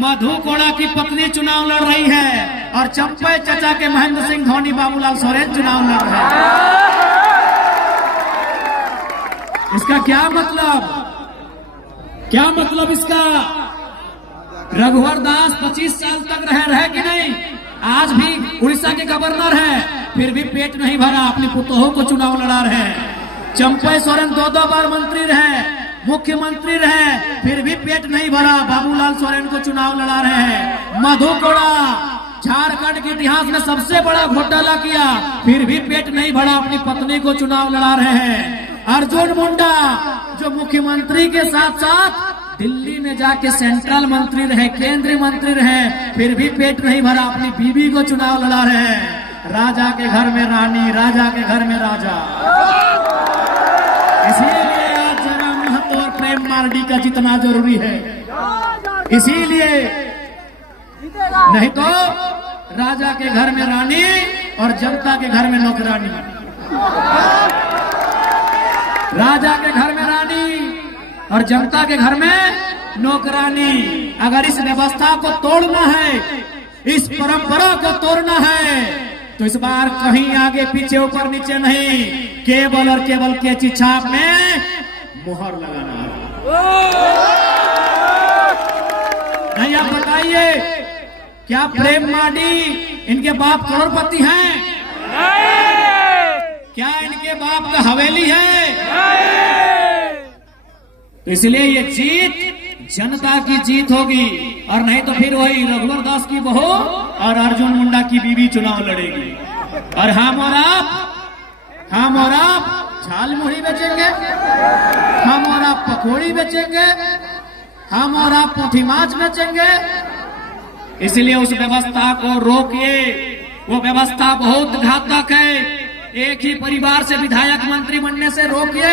मधु कोड़ा की पत्नी चुनाव लड़ रही है और चंपई चचा के महेंद्र सिंह धोनी बाबूलाल सोरेन चुनाव लड़ रहे हैं। इसका क्या मतलब इसका? रघुवर दास 25 साल तक रहे कि नहीं, आज भी उड़ीसा के गवर्नर है, फिर भी पेट नहीं भरा, अपनी पुतोहों को चुनाव लड़ा रहे हैं। चंपई सोरेन 2 बार मंत्री रहे, मुख्यमंत्री रहे, फिर भी पेट नहीं भरा, बाबूलाल सोरेन को चुनाव लड़ा रहे हैं। मधु कोड़ा झारखंड के इतिहास में सबसे बड़ा घोटाला किया, फिर भी पेट नहीं भरा, अपनी पत्नी को चुनाव लड़ा रहे हैं। अर्जुन मुंडा जो मुख्यमंत्री के साथ साथ दिल्ली में जाके सेंट्रल मंत्री रहे, केंद्रीय मंत्री रहे, फिर भी पेट नहीं भरा, अपनी बीवी को चुनाव लड़ा रहे हैं। राजा के घर में रानी, राजा के घर में राजा। इसीलिए आज जरा महतो और प्रेम मार्डी का जितना जरूरी है, इसीलिए नहीं तो राजा के घर में रानी और जनता के घर में नौकरानी। राजा के घर में रानी और जनता के घर में नौकरानी। अगर इस व्यवस्था को तोड़ना है, इस परंपरा को तोड़ना है, तो इस बार कहीं आगे पीछे ऊपर नीचे नहीं, केवल और केवल कैंची छाप में मुहर लगाना है। नहीं, आप बताइए, क्या प्रेम मार्डी इनके बाप करोड़पति हैं? क्या इनके बाप का हवेली है? तो इसलिए ये जीत जनता की जीत होगी, और नहीं तो फिर वही रघुवर दास की बहू और अर्जुन मुंडा की बीवी चुनाव लड़ेगी। और हम और आप झाल मुढ़ी बेचेंगे, हम और आप पकौड़ी बेचेंगे, हम और आप पोथी माछ बेचेंगे। इसलिए उस व्यवस्था को रोकिए, वो व्यवस्था बहुत घातक है। एक ही परिवार से विधायक मंत्री बनने से रोकिए,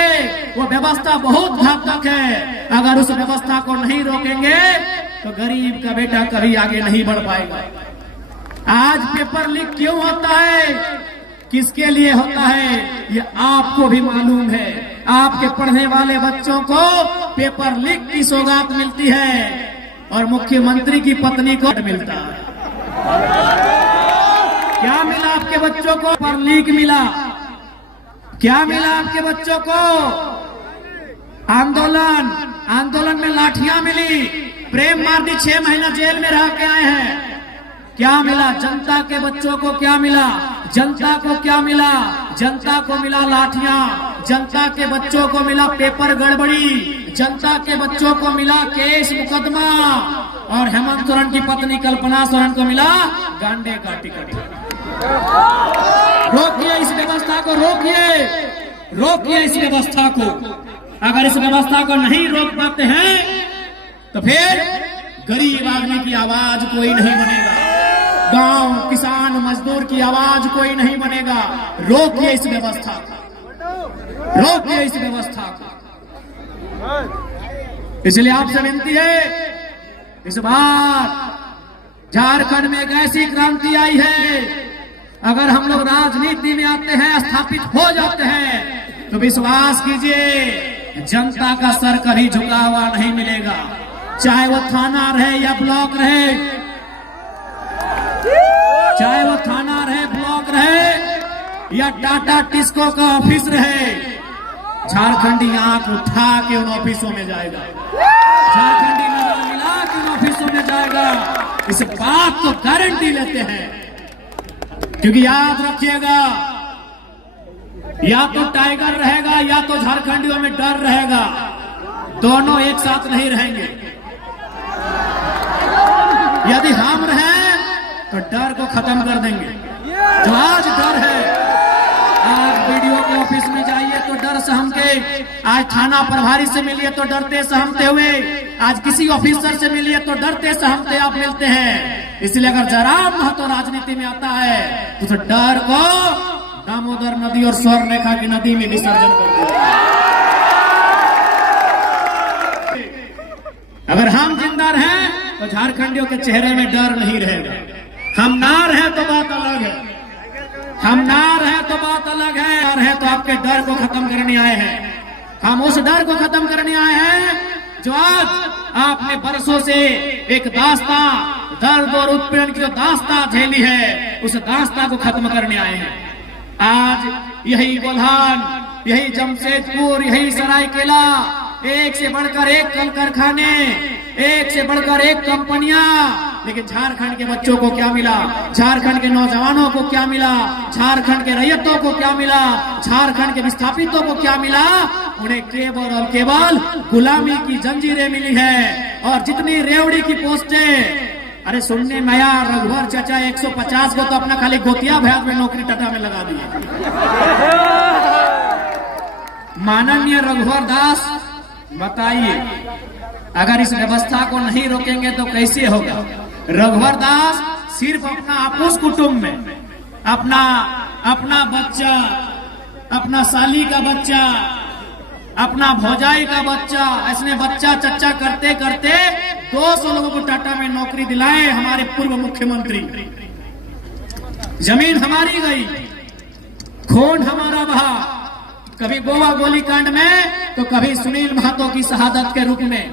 वो व्यवस्था बहुत घातक है। अगर उस व्यवस्था को नहीं रोकेंगे तो गरीब का बेटा कभी आगे नहीं बढ़ पाएगा। आज पेपर लीक क्यों होता है, किसके लिए होता है, ये आपको भी मालूम है। आपके पढ़ने वाले बच्चों को पेपर लीक की सौगात मिलती है और मुख्यमंत्री की पत्नी को मिलता है। क्या मिला आपके बच्चों को? पेपर लीक मिला। क्या मिला आपके बच्चों को? आंदोलन में लाठियां मिली। प्रेम मार्डी 6 महीना जेल में रह के आए हैं। क्या मिला जनता के बच्चों को? क्या मिला जनता को? क्या मिला जनता को? मिला लाठियां। जनता के बच्चों को मिला पेपर गड़बड़ी। जनता के बच्चों को मिला केस मुकदमा। और हेमंत सोरेन की पत्नी कल्पना सोरेन को मिला गांडे का टिकट। रोकिए इस व्यवस्था को, रोकिए इस व्यवस्था को। अगर इस व्यवस्था को नहीं रोक पाते हैं तो फिर गरीब आदमी की आवाज कोई नहीं बनेगा, गांव किसान मजदूर की आवाज कोई नहीं बनेगा। रोकिए इस व्यवस्था को, रोकिए इस व्यवस्था को। इसलिए आपसे विनती है, इस बार झारखंड में एक ऐसी क्रांति आई है, अगर हम लोग राजनीति में आते हैं, स्थापित हो जाते हैं, तो विश्वास कीजिए जनता का सर कभी झुका हुआ नहीं मिलेगा। चाहे वो थाना रहे या ब्लॉक रहे, चाहे वो थाना रहे, ब्लॉक रहे या टाटा टिस्को का ऑफिस रहे, झारखंडी आंख उठा के उन ऑफिसों में जाएगा, झारखंडी नजर मिला के उन ऑफिसों में जाएगा। इस बात को गारंटी लेते हैं, क्योंकि याद रखिएगा, या तो टाइगर रहेगा या तो झारखंडियों में डर रहेगा, दोनों एक साथ नहीं रहेंगे। यदि हम रहें तो डर को खत्म कर देंगे। जो आज डर है, आज वीडियो के ऑफिस में जाइए तो डर सहमते, आज थाना प्रभारी से मिलिए तो डरते सहमते हुए, आज किसी ऑफिसर से मिलिए तो डरते सहमते आप मिलते हैं। इसलिए अगर जरा महत्व राजनीति में आता है तो उस डर को दामोदर नदी और स्वर्णरेखा की नदी में विसर्जन कर दिया। अगर हम जिंदा रहें तो झारखंडियों के चेहरे में डर नहीं रहेगा। हम ना रहे तो बात अलग है, हम ना रहे तो बात अलग है। और है तो आपके डर को खत्म करने आए हैं। हम उस डर को खत्म करने आए हैं जो आज आपने बरसों से एक दास्तां, दर्द और उत्पीड़न की जो दास्तां झेली है, उस दास्तां को खत्म करने आए हैं। आज यही गोल्हान, यही जमशेदपुर, यही सरायकेला, एक से बढ़कर एक कल कारखाने, एक से बढ़कर एक कंपनियां, लेकिन झारखंड के बच्चों को क्या मिला? झारखंड के नौजवानों को क्या मिला? झारखंड के रैयतों को क्या मिला? झारखंड के विस्थापितों को क्या मिला? उन्हें केवल और केवल गुलामी की जंजीरें मिली है। और जितनी रेवड़ी की पोस्टें, अरे सुनने में आया रघुवर चाचा 150 को तो अपना खाली गोतिया भैया में नौकरी टाटा में लगा दी। माननीय रघुवर दास, बताइए, अगर इस व्यवस्था को नहीं रोकेंगे तो कैसे होगा? रघुवर दास सिर्फ अपना आपूस कुटुंब में अपना बच्चा, अपना साली का बच्चा, अपना भौजाई का बच्चा, ऐसे बच्चा चच्चा करते करते 200 लोगों को टाटा में नौकरी दिलाए हमारे पूर्व मुख्यमंत्री। जमीन हमारी गई, खून हमारा बहा, कभी गोवा गोलीकांड में तो कभी सुनील महतो की शहादत के रूप में।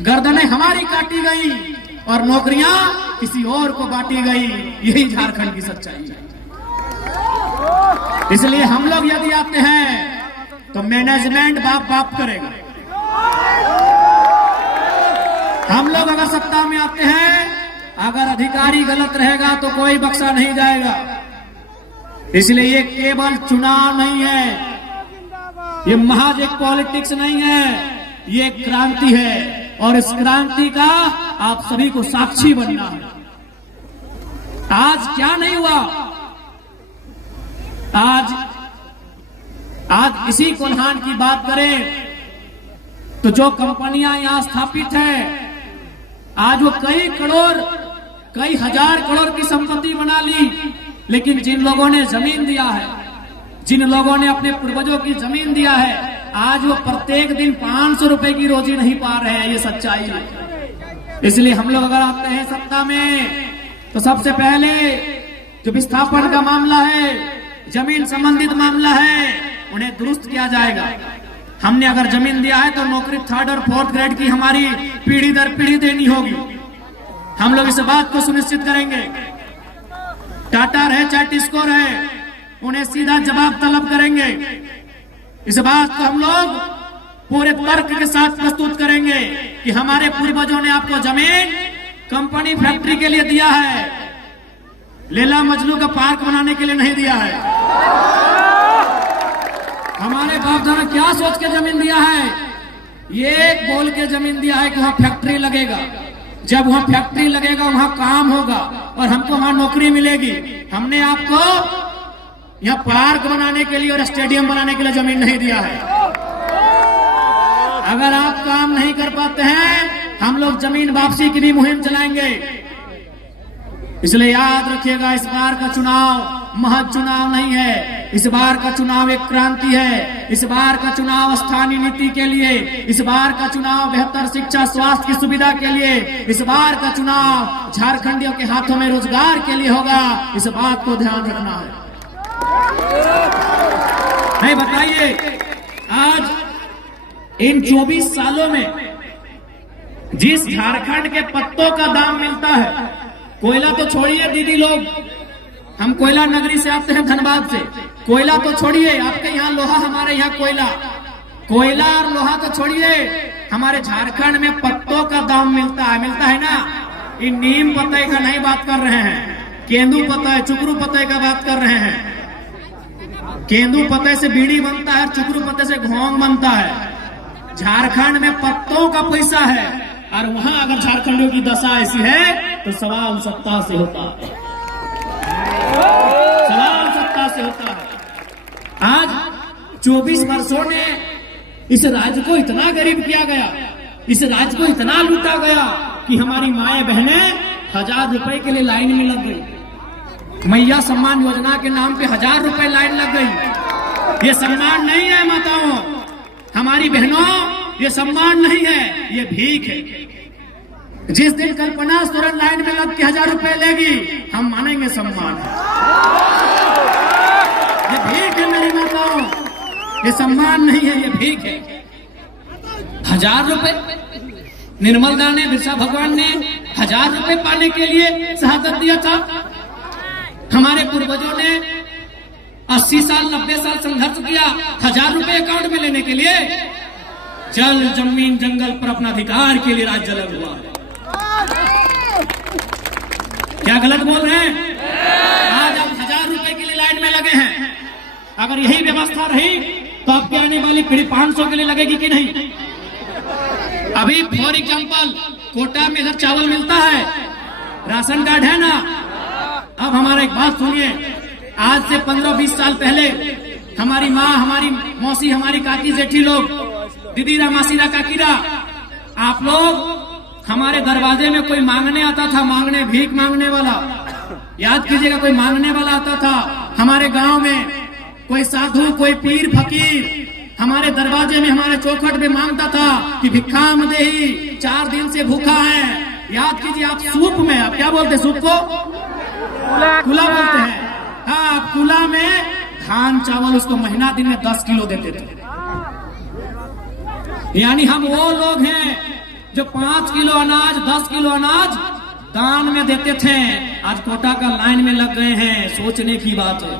गर्दनें हमारी काटी गई और नौकरियां किसी और को बांटी गई। यही झारखंड की सच्चाई है। इसलिए हम लोग यदि आते हैं तो मैनेजमेंट बाप बाप करेगा। हम लोग अगर सत्ता में आते हैं, अगर अधिकारी गलत रहेगा तो कोई बख्शा नहीं जाएगा। इसलिए ये केवल चुनाव नहीं है, ये महज एक पॉलिटिक्स नहीं है, ये एक क्रांति है। और इस क्रांति का आप सभी को साक्षी बनना है। आज क्या नहीं हुआ? आज इसी कोल्हान की बात करें तो जो कंपनियां यहां स्थापित है, आज वो कई करोड़, कई हजार करोड़ की संपत्ति बना ली, लेकिन जिन लोगों ने जमीन दिया है, जिन लोगों ने अपने पूर्वजों की जमीन दिया है, आज वो प्रत्येक दिन 500 रुपए की रोजी नहीं पा रहे हैं। ये सच्चाई है। इसलिए हम लोग अगर आते हैं सत्ता में तो सबसे पहले जो विस्थापन का मामला है, जमीन संबंधित मामला है, उन्हें दुरुस्त किया जाएगा। हमने अगर जमीन दिया है तो नौकरी 3rd और 4th ग्रेड की हमारी पीढ़ी दर पीढ़ी देनी होगी। हम लोग इस बात को सुनिश्चित करेंगे। टाटा रहे चाहे टिस्को रहे, उन्हें सीधा जवाब तलब करेंगे। इस बात को हम लोग पूरे तर्क के साथ प्रस्तुत करेंगे कि हमारे पूर्वजों ने आपको जमीन कंपनी फैक्ट्री के लिए दिया है, लैला मजनू का पार्क बनाने के लिए नहीं दिया है। हमारे बाप दादा क्या सोच के जमीन दिया है? ये बोल के जमीन दिया है कि वहां फैक्ट्री लगेगा, जब वहां फैक्ट्री लगेगा वहां काम होगा और हमको वहां नौकरी मिलेगी। हमने आपको यहाँ पार्क बनाने के लिए और स्टेडियम बनाने के लिए जमीन नहीं दिया है। अगर आप काम नहीं कर पाते हैं, हम लोग जमीन वापसी की भी मुहिम चलाएंगे। इसलिए याद रखिएगा, इस बार का चुनाव महज चुनाव नहीं है। इस बार का चुनाव एक क्रांति है। इस बार का चुनाव स्थानीय नीति के लिए, इस बार का चुनाव बेहतर शिक्षा स्वास्थ्य की सुविधा के लिए, इस बार का चुनाव झारखंडियों के हाथों में रोजगार के लिए होगा। इस बात को ध्यान रखना है। नहीं, बताइए, आज इन 24 सालों में जिस झारखंड के पत्तों का दाम मिलता है, कोयला तो छोड़िए दीदी लोग, हम कोयला नगरी से आते हैं, धनबाद से। कोयला तो छोड़िए, आपके यहाँ लोहा, हमारे यहाँ कोयला और लोहा तो छोड़िए, हमारे झारखंड में पत्तों का दाम मिलता है ना। ये नीम पत्ते का नहीं बात कर रहे हैं, केंदू पत्ता, चुकरू पत्ते का बात कर रहे हैं। केंदू पत्ते से बीड़ी बनता है, चुकरू पत्ते से घोंग बनता है। झारखंड में पत्तों का पैसा है, और वहां अगर झारखंडियों की दशा ऐसी है तो सवाल सत्ता से होता है। सवाल सत्ता से होता है। आज 24 वर्षों ने इस राज्य को इतना गरीब किया गया, इस राज्य को इतना लूटा गया कि हमारी माएं बहनें 1000 रुपए के लिए लाइन में लग गई। मैया सम्मान योजना के नाम पे 1000 रुपए लाइन लग गई। ये सम्मान नहीं है माताओं, हमारी बहनों, ये सम्मान नहीं है, ये भीख है। जिस दिन कल्पना सोरेन लाइन में लग के 1000 रुपए लेगी, हम मानेंगे सम्मान है। ये भीख है मेरी माताओं, ये सम्मान नहीं है, ये भीख है। 1000 रुपए निर्मल दास ने, बिरसा भगवान ने 1000 रुपए पाने के लिए शहादत दिया था। हमारे पूर्वजों ने 80 साल 90 साल संघर्ष किया 1000 रुपए अकाउंट में लेने के लिए। जल जमीन जंगल पर अपना अधिकार के लिए राज्य अलग हुआ। क्या गलत बोल रहे हैं? आज आप 1000 रुपए के लिए लाइन में लगे हैं। अगर यही व्यवस्था रही तो आपके आने वाली पीढ़ी 500 के लिए लगेगी कि नहीं? अभी फॉर एग्जाम्पल कोटा में इधर चावल मिलता है, राशन कार्ड है ना। अब हमारा एक बात सुनिए, आज से 15-20 साल पहले हमारी माँ, हमारी मौसी, हमारी काकी जेठी लोग, दीदीरा मासीरा काकीरा, आप लोग हमारे दरवाजे में कोई मांगने आता था, मांगने, भीख मांगने वाला, याद कीजिएगा, कोई मांगने वाला आता था हमारे गांव में, कोई साधु, कोई पीर फकीर हमारे दरवाजे में, हमारे चौखट में मांगता था कि भिक्षाम देही, 4 दिन से भूखा है। याद कीजिए, आप सूप में, आप क्या बोलते हैं सूप को? कुला बोलते हैं। हाँ, कुला में धान चावल उसको महीना दिन में 10 किलो देते थे। यानी हम वो लोग हैं जो 5 किलो अनाज, 10 किलो अनाज दान में देते थे। आज कोटा का लाइन में लग गए हैं, सोचने की बात है।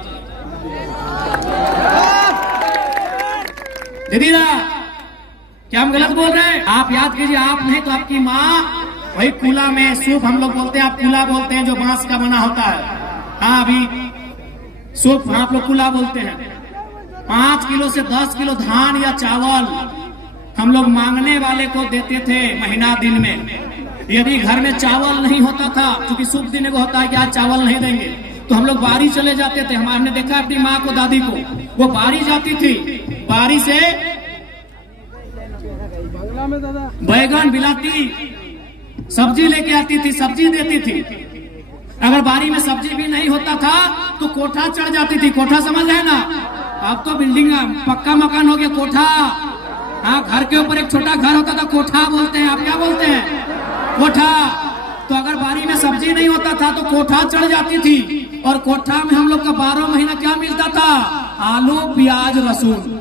दीदीरा, क्या हम गलत बोल रहे हैं? आप याद कीजिए, आप नहीं तो आपकी माँ वही कुला में सूप, हम लोग बोलते हैं, आप कुला बोलते हैं, जो बांस का बना होता है। हाँ, अभी सूप आप लोग कुला बोलते हैं। 5 किलो से 10 किलो धान या चावल हम लोग मांगने वाले को देते थे महीना दिन में। यदि घर में चावल नहीं होता था, क्योंकि शुभ दिन को होता है कि आज चावल नहीं देंगे, तो हम लोग बारी चले जाते थे। हमने देखा अपनी माँ को, दादी को, वो बारी जाती थी, बारी से बैगन बिलाती, सब्जी लेके आती थी, सब्जी देती थी। अगर बारी में सब्जी भी नहीं होता था तो कोठा चढ़ जाती थी। कोठा समझ रहे ना? अब तो बिल्डिंग पक्का मकान हो गया, कोठा। हाँ, घर के ऊपर एक छोटा घर होता था, कोठा बोलते हैं। आप क्या बोलते हैं? कोठा। तो अगर बारी में सब्जी नहीं होता था तो कोठा चढ़ जाती थी, और कोठा में हम लोग का 12 महीना क्या मिलता था? आलू प्याज लहसुन,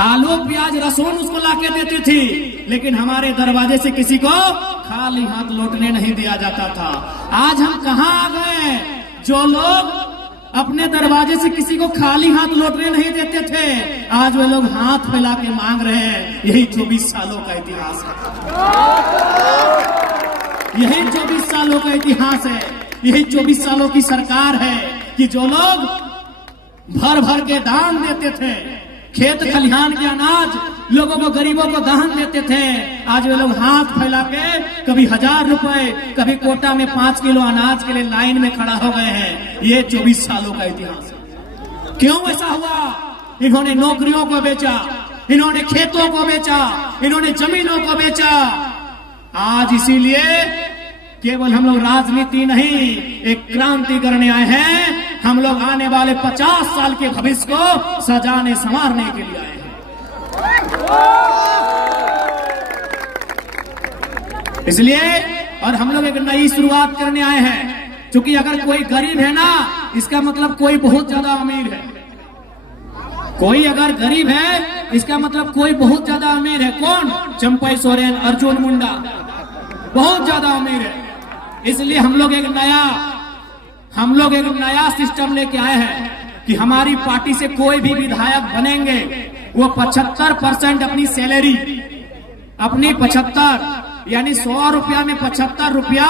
आलू प्याज लहसुन उसको लाके देती थी। लेकिन हमारे दरवाजे से किसी को खाली हाथ लौटने नहीं दिया जाता था। आज हम कहाँ आ गए? जो लोग अपने दरवाजे से किसी को खाली हाथ लौटने नहीं देते थे, आज वे लोग हाथ फैला के मांग रहे हैं। यही 24 सालों का इतिहास है। यही 24 सालों का इतिहास है। यही 24 सालों की सरकार है कि जो लोग भर भर के दान देते थे, खेत खलिहान के अनाज लोगों को, गरीबों को दान देते थे, आज वे लोग हाथ फैला के कभी 1000 रुपए, कभी कोटा में 5 किलो अनाज के लिए लाइन में खड़ा हो गए हैं। ये 24 सालों का इतिहास है। क्यों ऐसा हुआ? इन्होंने नौकरियों को बेचा, इन्होंने खेतों को बेचा, इन्होंने जमीनों को बेचा। आज इसीलिए केवल हम लोग राजनीति नहीं, एक क्रांति करने आए हैं। हम लोग आने वाले 50 साल के भविष्य को सजाने संवारने के लिए आए हैं। इसलिए और हम लोग एक नई शुरुआत करने आए हैं। क्योंकि अगर कोई गरीब है ना, इसका मतलब कोई बहुत ज्यादा अमीर है। कोई अगर गरीब है, इसका मतलब कोई बहुत ज्यादा अमीर है। कौन? चंपई सोरेन, अर्जुन मुंडा बहुत ज्यादा अमीर है। इसलिए हम लोग एक नया सिस्टम लेके आए हैं कि हमारी पार्टी से कोई भी विधायक बनेंगे, वो 75% अपनी सैलरी, अपनी 75 यानी 100 रुपया में 75 रुपया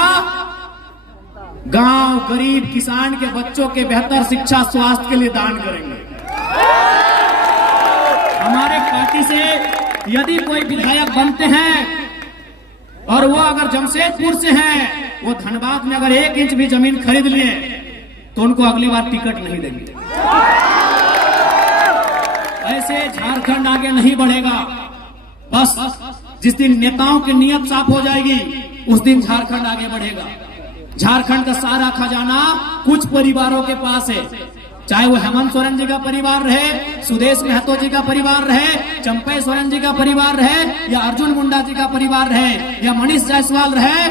गांव, गरीब, किसान के बच्चों के बेहतर शिक्षा, स्वास्थ्य के लिए दान करेंगे। हमारे पार्टी से यदि कोई विधायक बनते हैं और वो अगर जमशेदपुर से हैं, वो धनबाद में अगर 1 इंच भी जमीन खरीद लिए तो उनको अगली बार टिकट नहीं देंगे। ऐसे झारखंड आगे नहीं बढ़ेगा। बस जिस दिन नेताओं की नीयत साफ हो जाएगी, उस दिन झारखंड आगे बढ़ेगा। झारखंड का सारा खजाना कुछ परिवारों के पास है, चाहे वो हेमंत सोरेन जी का परिवार रहे, सुदेश महतो जी का परिवार रहे, चंपई सोरेन जी का परिवार रहे, या अर्जुन मुंडा जी का परिवार रहे, या मनीष जायसवाल रहे,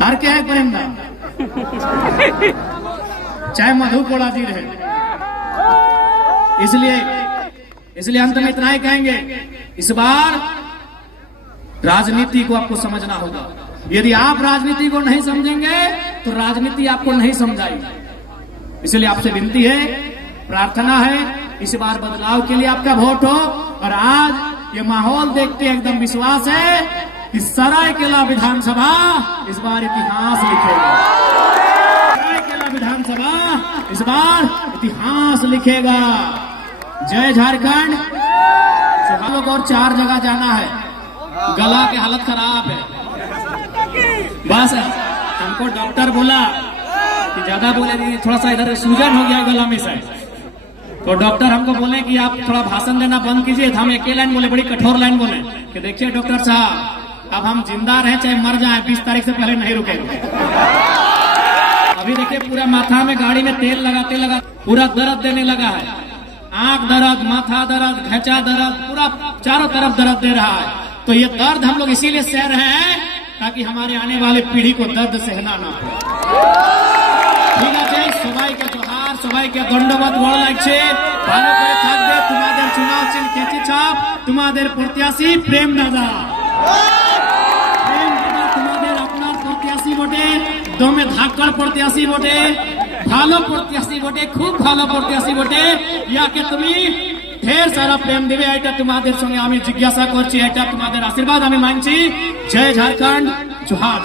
और क्या है प्रेमदा, चाहे मधु कोड़ा जी रहे। इसलिए अंत में इतना ही कहेंगे, इस बार राजनीति को आपको समझना होगा। यदि आप राजनीति को नहीं समझेंगे तो राजनीति आपको नहीं समझाएगी। इसलिए आपसे विनती है, प्रार्थना है, इस बार बदलाव के लिए आपका वोट हो। और आज ये माहौल देखते एकदम विश्वास है कि सरायकेला विधानसभा इस बार इतिहास लिखेगा। सरायकेला विधानसभा इस बार इतिहास लिखेगा। जय झारखंड। हम लोग और 4 जगह जाना है, गला की हालत खराब है। बस हमको डॉक्टर बोला कि ज्यादा बोले नहीं, थोड़ा सा इधर सूजन हो गया गला में से, तो डॉक्टर हमको बोले कि आप थोड़ा भाषण देना बंद कीजिए। हम एक लाइन बोले, बड़ी कठोर लाइन बोले कि देखिए डॉक्टर साहब, अब हम जिंदा रहे चाहे मर जाए, 20 तारीख से पहले नहीं रुकेंगे। अभी देखिए पूरा माथा में गाड़ी में तेल लगाते पूरा दर्द देने लगा है, आंख दर्द, माथा दर्द, घचा दर्द, पूरा चारों तरफ दर्द दे रहा है। तो ये दर्द हम लोग इसीलिए सह रहे हैं ताकि हमारे आने वाले पीढ़ी को दर्द सहना ना पड़े। ঠিক আছে, সবাইকে জোহার, সবাইকে ধন্যবাদ। ভালো লাগছে, ভালো করে থাকবে। তোমাদের চুনাव চিহ্ন কেচি ছাপ, তোমাদের প্রত্যাশী প্রেম দাদা। প্রেম দাদা তোমাদের আপনার প্রত্যাশী বটে, দমে ধাক্কার প্রত্যাশী বটে, ভালো প্রত্যাশী বটে, খুব ভালো প্রত্যাশী বটে। ইয়াকে তুমি ঢের সারা প্রেম দিবে, এটা তোমাদের সঙ্গে আমি জিজ্ঞাসা করছি, এটা তোমাদের আশীর্বাদ আমি মানছি। জয় ঝাড়খণ্ড, জোহার।